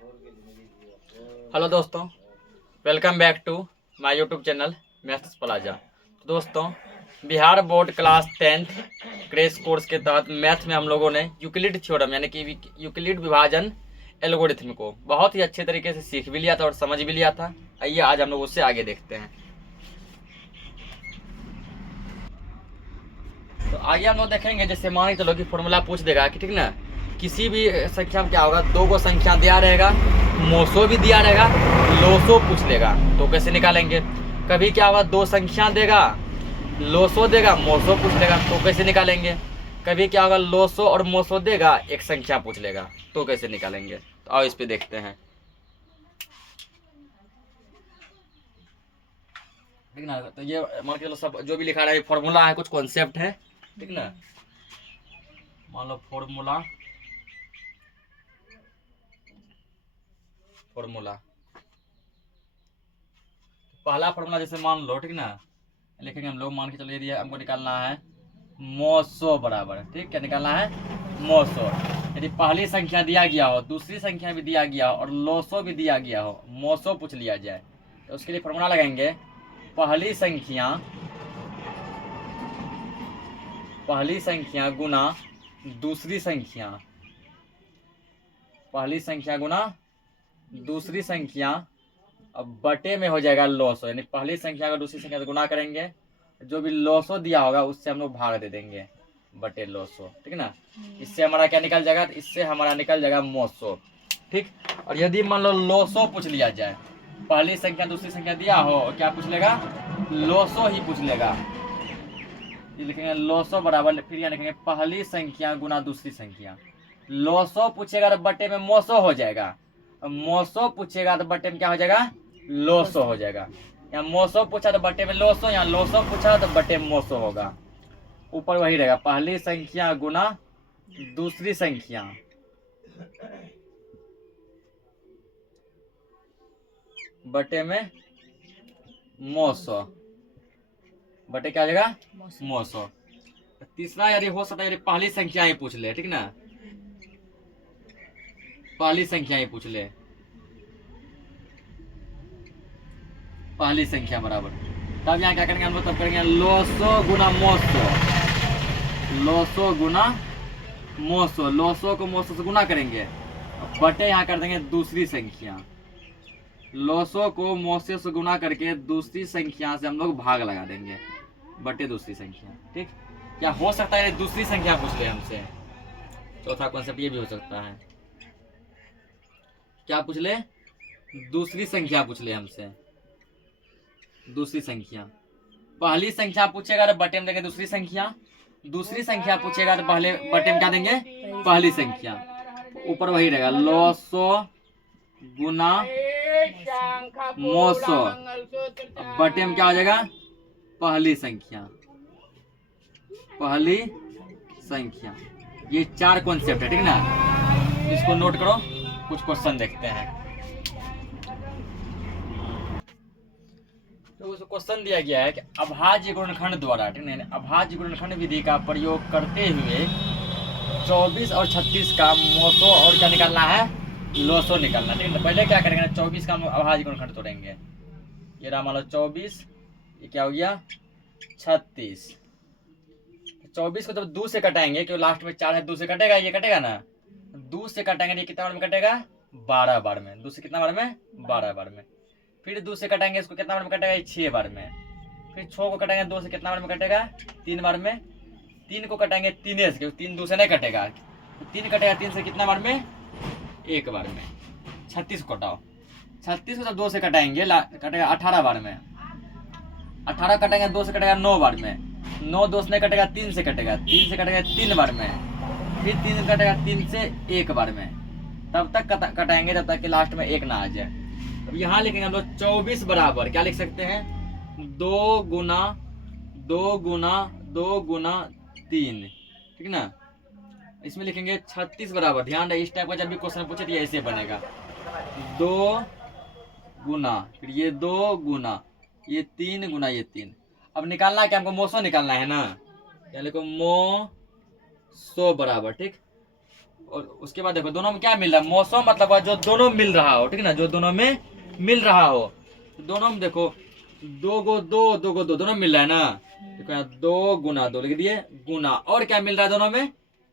Hello दोस्तों, welcome back to my YouTube channel maths plaza. तो दोस्तों, Bihar board class 10th crash course के तहत मैथ में हम लोगों ने यूक्लिड थ्योरम यानी कि यूक्लिड विभाजन एल्गोरिथम को बहुत ही अच्छे तरीके से सीख भी लिया था और समझ भी लिया था। आइए आज हम लोग उससे आगे देखते हैं। तो आइए हम लोग देखेंगे, जैसे मान के चलो कि फॉर्मूला पूछ देगा कि ठीक ना, किसी भी संख्या में क्या होगा, दो को संख्या दिया रहेगा, मोसो भी दिया रहेगा, लोसो पूछ लेगा, तो कैसे निकालेंगे। कभी क्या होगा, दो संख्या देगा, लोसो देगा, मोसो पूछ लेगा, तो कैसे निकालेंगे। कभी क्या होगा, लोसो और मोसो देगा, एक संख्या पूछ लेगा, तो कैसे निकालेंगे। तो आओ इस पे देखते हैं, ठीक ना। तो ये मान के चलो सब जो भी लिखा रहा है फॉर्मूला है, कुछ कॉन्सेप्ट है, ठीक ना। मान लो फॉर्मूला पहला फॉर्मूला जैसे मान लो, ठीक ना, लिखेंगे हम लोग। मान के चलो यदि हमको निकालना है मोसो बराबर, ठीक, क्या निकालना है, मोसो। यदि पहली संख्या दिया गया हो, दूसरी संख्या भी दिया गया हो और लोसो भी दिया गया हो, मोसो पूछ लिया जाए, तो उसके लिए फॉर्मूला लगाएंगे। पहली संख्या गुना दूसरी संख्या, पहली संख्या गुना दूसरी संख्या, अब बटे में हो जाएगा लॉसो, यानी पहली संख्या को दूसरी संख्या से गुना करेंगे, जो भी लॉसो दिया होगा उससे हम लोग भाग दे देंगे, बटे लॉसो, ठीक ना। इससे हमारा क्या निकल जाएगा, तो इससे हमारा निकल जाएगा मोसो, ठीक। और यदि मान लो लॉसो पूछ लिया जाए, पहली संख्या दूसरी संख्या दिया हो, क्या पूछ लेगा, लॉसो ही पूछ लेगा। ये लिखेंगे लॉसो बराबर, फिर यहाँ लिखेंगे पहली संख्या गुना दूसरी संख्या। लॉसो पूछेगा तो बटे में मोसो हो जाएगा, मोसो पूछेगा तो बटे में क्या हो जाएगा, लोसो हो जाएगा। यहाँ मोसो पूछा तो बटे में लोसो, यहाँ लोसो पूछा तो बटे में मोसो होगा। ऊपर वही रहेगा, पहली संख्या गुना दूसरी संख्या, बटे में मोसो, बटे क्या हो जाएगा, मोसो। तीसरा यदि हो सकता है, यदि पहली संख्या ही पूछ ले, ठीक ना, पहली संख्या ही पूछ ले, पहली संख्या बराबर, तब यहाँ क्या करेंगे हम लोग, तब करेंगे लोसो गुना मोसो, लोसो गुना मोसो, लोसो को मोसो से गुना करेंगे, बटे यहाँ कर देंगे दूसरी संख्या, लोसो को मोसे से गुना करके दूसरी संख्या से हम लोग भाग लगा देंगे, बटे दूसरी संख्या, ठीक। क्या हो सकता है दूसरी संख्या पूछ ले हमसे, चौथा कॉन्सेप्ट ये भी हो सकता है, क्या पूछ ले, दूसरी संख्या पूछ ले हमसे, दूसरी संख्या। पहली संख्या पूछेगा तो बटे में देंगे दूसरी संख्या, दूसरी संख्या पूछेगा तो पहले बटे में क्या देंगे, पहली संख्या। ऊपर वही रहेगा, लोसो गुना मोसो, बटे में क्या हो जाएगा, पहली संख्या, पहली संख्या। ये चार कॉन्सेप्ट है, ठीक ना, इसको नोट करो। कुछ क्वेश्चन देखते हैं। तो उसको क्वेश्चन दिया गया है कि अभाज्य गुणनखंड द्वारा, ठीक है, अभाज्य गुणनखंड विधि का प्रयोग करते हुए 24 और 36 का मोसो और क्या निकालना है, लोसो निकालना, ठीक है। पहले क्या करेंगे, 24 का हम अभाज्य गुणनखंड तोड़ेंगे। ये रहा मान लो 24, ये क्या हो गया 36। 24 को तो 2 से कटाएंगे, क्योंकि लास्ट में 4 है, 2 से कटेगा, ये कटेगा ना, 2 से कटाएंगे, ये कितना बार में कटेगा, 12 बार में, 2 से कितना बार में, 12 बार में। फिर 2 से कटाएंगे, इसको कितना बार में कटेगा, 6 बार में। फिर 6 को कटाएंगे 2 से, कितना बार में कटेगा, 3 बार में। 3 को कटाएंगे 3 से, क्योंकि 3 2 से नहीं कटेगा, 3 कटेगा 3 से कितना बार में, 1 बार में। 36 को कटाओ, 36 को जब 2 से कटाएंगे कटेगा 18 बार में। 18 कटेंगे 2 से कटेगा 9 बार में। 9 2 से नहीं कटेगा, 3 से कटेगा, 3 से कटेगा 3 बार में। फिर 3 कटेगा 3 से 1 बार में। तब तक कटाएंगे जब तक कि लास्ट में 1 ना आ जाए। अब यहाँ लिखेंगे हम लोग 24 बराबर क्या लिख सकते हैं, 2 गुना 2 गुना 2 गुना 3, ठीक ना। इसमें लिखेंगे 36 बराबर, ध्यान रहे इस टाइप का जब भी क्वेश्चन पूछे तो ऐसे बनेगा, 2 गुना, फिर ये 2 गुना ये 3 गुना ये 3। अब निकालना है क्या, हमको मोसो निकालना है ना, या लिखो मोसो बराबर, ठीक। और उसके बाद देखो दोनों में क्या मिल रहा है, मौसम मतलब जो दोनों मिल रहा हो, ठीक है ना, जो दोनों में मिल रहा हो। तो दोनों में देखो 2 दोनों मिल रहा है ना। देखो यहाँ 2 × 2 लिख दिए गुना, और क्या मिल रहा है दोनों में,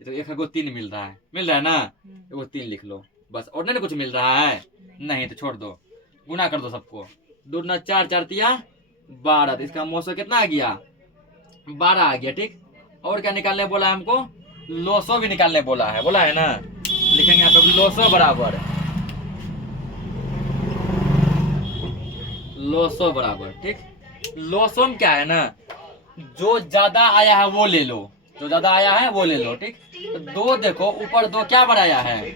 तो 1 3 मिल रहा है, मिल रहा है ना, 1 3 लिख लो बस। और नहीं कुछ मिल रहा है, नहीं तो छोड़ दो, गुना कर दो सबको। 2 × 4 4 तिया 12, तो इसका मौसम कितना आ गया, 12 आ गया, ठीक। और क्या निकालने बोला है हमको, लोसो भी निकालने बोला है ना। लिखेंगे यहाँ पे लोसो बराबर, लोसो बराबर, ठीक। लोसो में क्या है ना, जो ज्यादा आया है वो ले लो, जो ज्यादा आया है वो ले लो, ठीक। तो 2 देखो ऊपर 2 क्या बार आया है,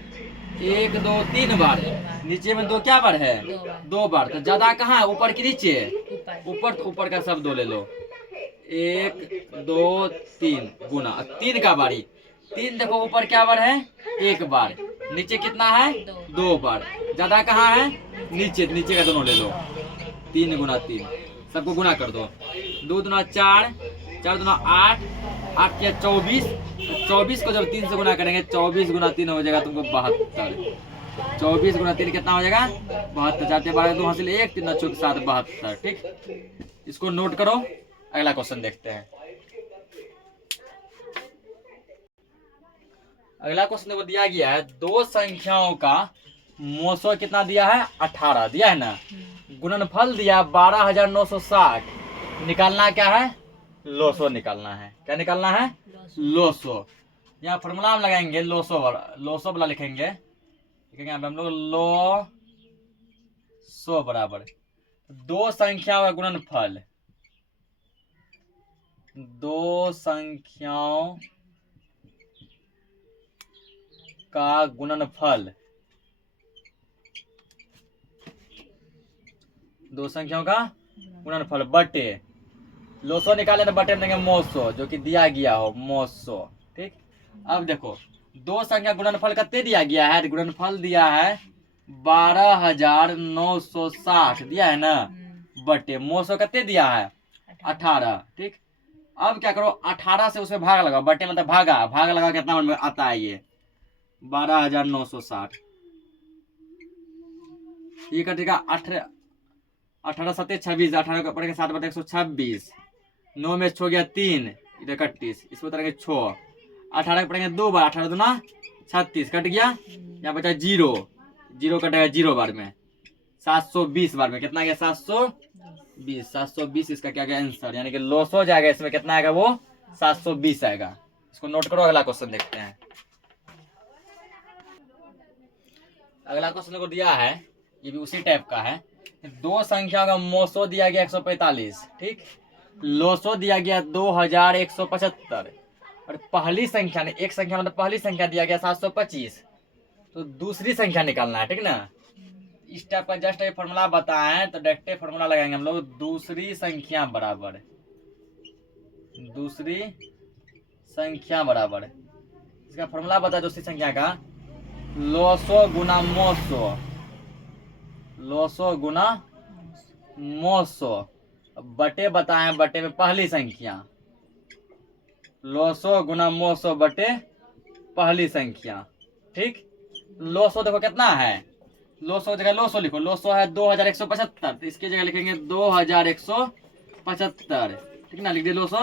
1 2 3 बार, नीचे में 2 क्या बार है, 2 बार। तो ज्यादा कहाँ है, ऊपर के नीचे, ऊपर, तो ऊपर का सब 2 ले लो, 1 2 3 गुना 3 का बारी, 3 देखो ऊपर क्या बार है, 1 बार, नीचे कितना है, 2 बार। ज्यादा कहाँ है, नीचे, नीचे का दोनों ले लो, 3 × 3 सबको गुना कर दो। 2 × 4 4 × 8 8 या 24, 24 को जब 3 से गुना करेंगे 24 × 3 हो जाएगा तुमको 72। 24 × 3 कितना हो जाएगा, 72। 4 12 2 हासिल 1 3 4 7 72, ठीक। इसको नोट करो, अगला क्वेश्चन देखते हैं। अगला क्वेश्चन देखो दिया गया है, 2 संख्याओं का मौसो कितना दिया है, 18 दिया है ना। गुणनफल दिया 12,960, निकालना क्या है, लोसो निकालना है। क्या निकालना है, लोसो। यहाँ फॉर्मूला में लगाएंगे लोसो वाला, लोसो वाला लिखेंगे, लिखेंगे यहाँ पे हम लोग लोसो बराबर 2 संख्याओं का गुणनफल, 2 संख्याओं का गुणनफल, 2 संख्याओं का गुणनफल बटे, लोसो निकाले तो बटे में देंगे मौसो, जो कि दिया गया हो मौसो, ठीक। अब देखो 2 संख्या गुणनफल कितने दिया गया है, गुणनफल दिया है 12,960 दिया है ना, बटे मौसो कितने दिया है, 18, ठीक। अब क्या करो, 18 से उसमें भाग लगाओ, बटे मतलब भागा, भाग लगा कितना में आता है ये 12,960, ये कटेगा 18 18 7 26, 18 का पड़ेगा 7 बटे 126, 9 में 6 गया 3, इधर 31, इसमें उतरेंगे 6, 18 के पड़ेंगे 2 बार, 18 दूना 36 कट गया, यहाँ बचा 0, 0 कटेगा 0 बार में, 720 बार में कितना गया, 720, 720 इसका क्या गया आंसर, यानी कि लॉस हो जाएगा, इसमें कितना आएगा वो 720 आएगा। इसको नोट करो, अगला क्वेश्चन देखते हैं। अगला क्वेश्चन को दिया है, ये भी उसी टाइप का है, 2 संख्या का मौसो दिया गया 145, ठीक, लोसो दिया गया 2175, और पहली संख्या ने, एक संख्या मतलब पहली संख्या दिया गया 725, तो दूसरी संख्या निकालना है, ठीक ना। इस टाइप का जस्ट एक फॉर्मूला बताएं तो डायरेक्ट फॉर्मूला लगाएंगे हम लोग, दूसरी संख्या बराबर, दूसरी संख्या बराबर, इसका फॉर्मूला बता दूसरी संख्या का, लोसो गुना मौसो, लोसो गुना मौसो, बटे बताएं, बटे में पहली संख्या, लोसो गुना मौसो बटे पहली संख्या, ठीक। लोसो देखो कितना है, लोसो जगह लोसो लिखो, लोसो है 2175, तो इसकी जगह लिखेंगे 2175, ठीक ना, लिख दिए लोसो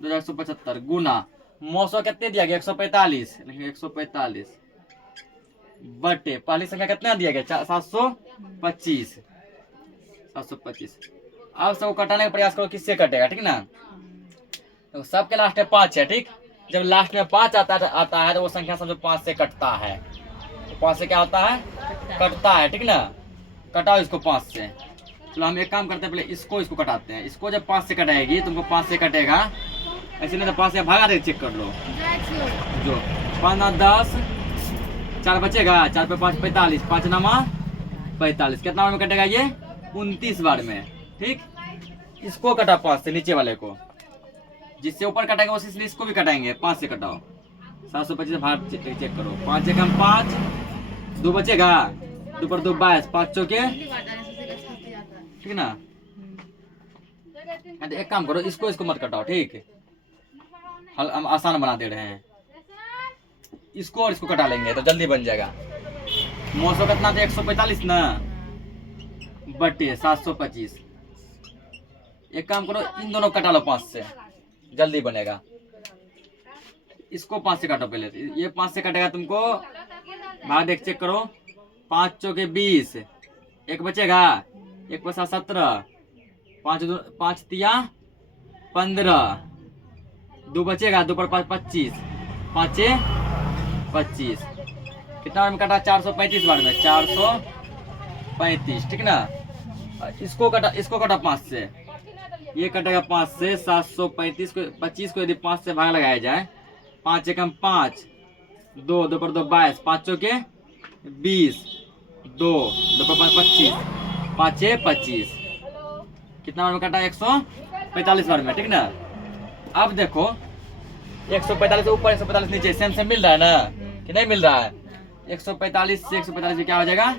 2175 गुना मौसो कितने दिया गया 145, लिखेंगे 145 बटे पहली संख्या कितना दिया गया 725, 725। अब सबको कटाने का प्रयास करो, किससे कटेगा, ठीक ना। तो सबके लास्ट में 5 है, ठीक। जब लास्ट में 5 आता है तो वो संख्या समझो 5 से कटता है, तो 5 से क्या होता है, कटता है, ठीक ना। कटाओ इसको 5 से। चलो हम एक काम करते हैं, पहले इसको कटाते हैं। इसको जब 5 से कटाएगी तुमको 5 से कटेगा, ऐसे नहीं तो 5 से भागा दे, चेक कर लो, जो 5 9 10, 4 बचेगा, 4 पे 5 45, 5 नामा 45, कितना बार में कटेगा ये 29 बार में, ठीक। इसको कटा 5 से, नीचे वाले को, जिससे ऊपर कटेगा उसी से इसको भी कटाएंगे, 5 से कटाओ, 725 भाग चेक करो, 5 से कम 5, 2 बचेगा, 2 पर 2 22, 5 चौके, ठीक ना। एक काम करो, इसको मत कटाओ, ठीक, हम आसान बना दे रहे हैं। इसको और इसको कटा लेंगे तो जल्दी बन जाएगा। 900 कितना था 145 ना बटे 725। एक काम करो इन दोनों कटा लो 5 से जल्दी बनेगा। इसको 5 से काटो पहले, ये 5 से कटेगा तुमको भाग देख चेक करो। 5 चौके 20, एक बचेगा, एक बचा 17, 5 तिया 15, 2 बचेगा, 2 पर 5 25, 5 25। कितना बार में कटा 435 बार में 435 ठीक ना। इसको कटा 5 से, ये कटेगा 5 से 735 को 25 को यदि 5 से भाग लगाया जाए 5 एकम 5, 2 2 पर 2 22, 5 चौके 20, 2 2 पर 5 25, 5 25। कितना बार में कटा 145 बार में ठीक ना। अब देखो 145 ऊपर 145 नीचे सेम सेम मिल रहा है ना कि नहीं मिल रहा है। 145 से 145 में क्या हो जाएगा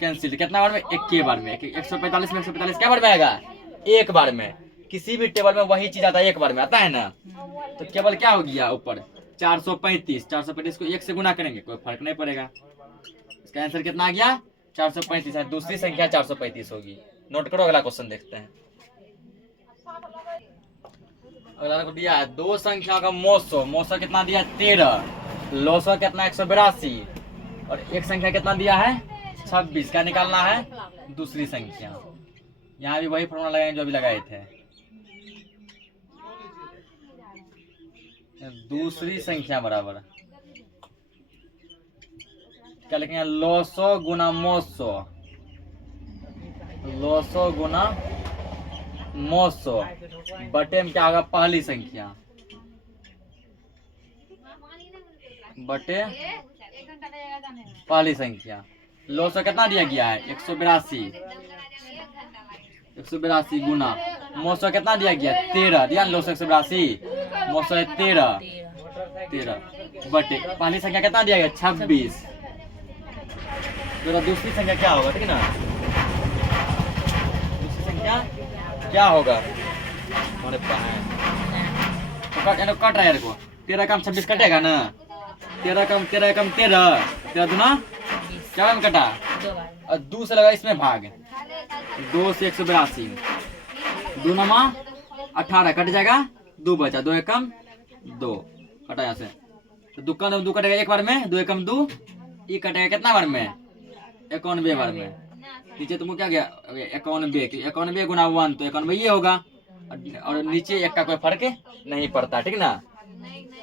कैंसिल। कितना बार में एक के बार में 145 में 145 क्या बार में आएगा एक बार में। किसी भी टेबल में वही चीज आता है एक बार में आता है ना। तो केवल क्या हो गया ऊपर 435 को 1 से गुना करेंगे कोई फर्क नहीं पड़ेगा। इसका आंसर कितना आ गया 435 है। दूसरी संख्या 435 होगी। नोट करो अगला क्वेश्चन देखते हैं। अगला को दिया है दो संख्या का मोसो कितना दिया 13, लोसो कितना 182 और एक संख्या कितना दिया है 26। क्या निकालना है दूसरी संख्या। यहाँ भी वही फॉर्मूला लगाएंगे जो अभी लगाए थे। दूसरी संख्या बराबर क्या लिखेंगे लोसो गुना मोसो, लोसो गुना मोसो बटे में क्या होगा पहली संख्या बटे पहली संख्या। लोसो कितना दिया गया है 182 गुना मोसो कितना दिया गया 13 दिया। लोसो 182 मोसो है 13 बटे पहली संख्या कितना दिया गया 26। दूसरी संख्या क्या होगा ठीक है ना। दूसरी संख्या क्या होगा हमारे तो कट रहा है को 13 कम 26 कटेगा ना। 13 कम 13 दूना क्या में कटा और 2 से लगा इसमें भाग 2 से 182 2 नमा 18 कट जाएगा 2 बचा 2 एकम 2 कटा यहाँ से तो 2 कटेगा एक बार में 2 एकम 2 ये कटेगा कितना बार में 91 बार में। नीचे तुमको क्या गया 91 गुना 1 तो 91 ये होगा और नीचे एक का कोई फर्क नहीं पड़ता ठीक ना।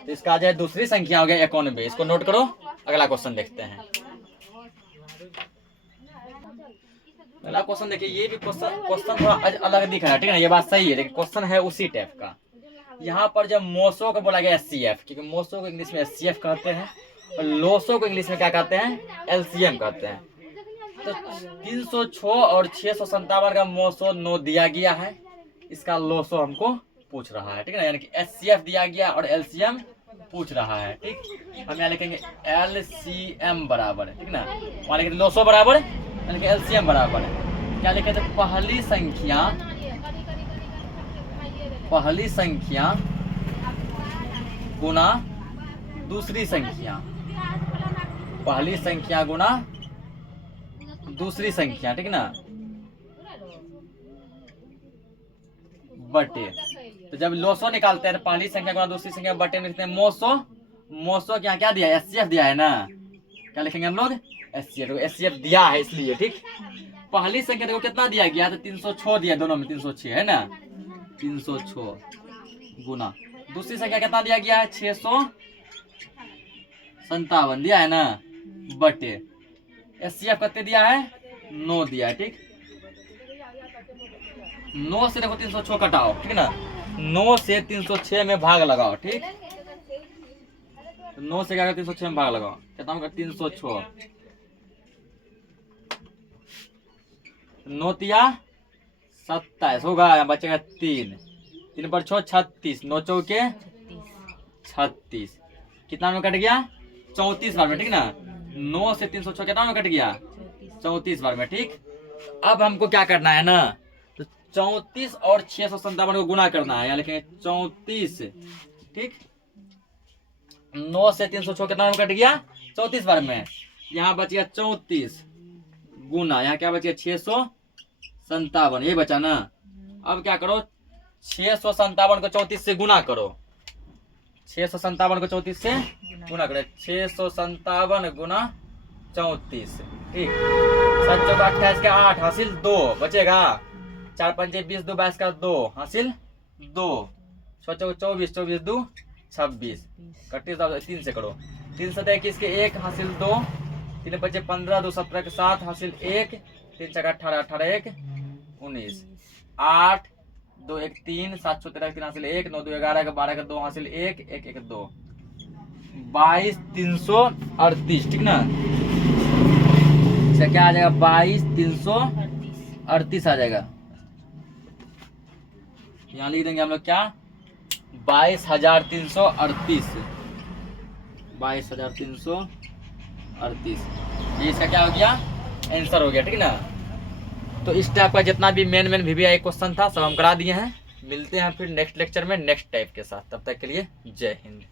तो इसका आ जाए दूसरी संख्या हो गया 91। इसको नोट करो अगला क्वेश्चन देखते हैं। अगला क्वेश्चन देखिए ये भी क्वेश्चन थोड़ा अलग दिख रहा है ठीक है ना। ये बात सही है लेकिन क्वेश्चन है उसी टाइप का। यहाँ पर जब मोसो को बोला गया SCF क्योंकि मोसो को इंग्लिश में SCF कहते हैं और लोसो को इंग्लिश में क्या कहते हैं LCM कहते हैं। तो 306 और 657 का मोसो 9 दिया गया है। इसका लोसो हमको पूछ रहा है ठीक है ना। यानी कि SCF दिया गया और LCM पूछ रहा है ठीक। हम यहाँ लिखेंगे LCM बराबर ठीक ना। वहाँ लिखेंगे लोसो बराबर यानी कि LCM बराबर क्या लिखे थे पहली संख्या गुना दूसरी संख्या। पहली संख्या गुना दूसरी संख्या ठीक ना बटे। तो जब लोसो निकालते हैं पहली संख्या गुना दूसरी संख्या बटे में लिखते हैं मोसो क्या क्या दिया है SCF दिया है ना। क्या लिखेंगे हम लोग SCF दिया है इसलिए ठीक। पहली संख्या देखो कितना दिया गया तो 306 दिया दोनों में 306 है ना 306 गुना दूसरी संख्या कितना दिया गया है 657 दिया है ना बटे SCF कितने दिया है 9 दिया है ठीक। 9 से देखो 306 कटाओ ठीक है ना। 9 से 306 में भाग लगाओ ठीक। 9 से क्या 306 में भाग लगाओ कितना होगा 306 9 तिया 27 होगा बचेगा 3 पर 6 36 9 चौके 36 कितना में कट गया 34 बार में ठीक ना। 9 से 306 कितना में कट गया 34 बार में ठीक। अब हमको क्या करना है ना तो 34 और 657 को गुना करना है। यहाँ लिखेंगे 34 ठीक 9 से 306 कितना में कट गया? 34 बार में। यहाँ बच गया 34 गुना, यहाँ क्या बच गया? 657, ये बचा ना। अब क्या करो, 657 को 34 से गुना करो। 657 को 34 से गुना करो। 657 गुना 34, ठीक। 7 चौका 28 का 8 हासिल 2 बचेगा। 4 पंचे 20, 2 22 का 2 हासिल 2। 6 चौका 24, 24 2 26, 3 से करो। 3 7 21 के 1 हासिल 2, 3 बचे 15, 2 17 के 7 हासिल 1, 3 चौका 18, 18 1 19, 8 2 1 3, 7 13 3 हासिल 1, 9 2 11 के 12 के 2 हासिल 1 1 1 2, 22 338, ठीक ना। इसका क्या आ जाएगा? 22 338 आ जाएगा। यहाँ लिख देंगे हम लोग क्या? 22,338, 22,338, ये इसका क्या हो गया? आंसर हो गया, ठीक ना। तो इस टाइप का जितना भी मेन VVI क्वेश्चन था सब हम करा दिए हैं। मिलते हैं फिर नेक्स्ट लेक्चर में नेक्स्ट टाइप के साथ। तब तक के लिए जय हिंद।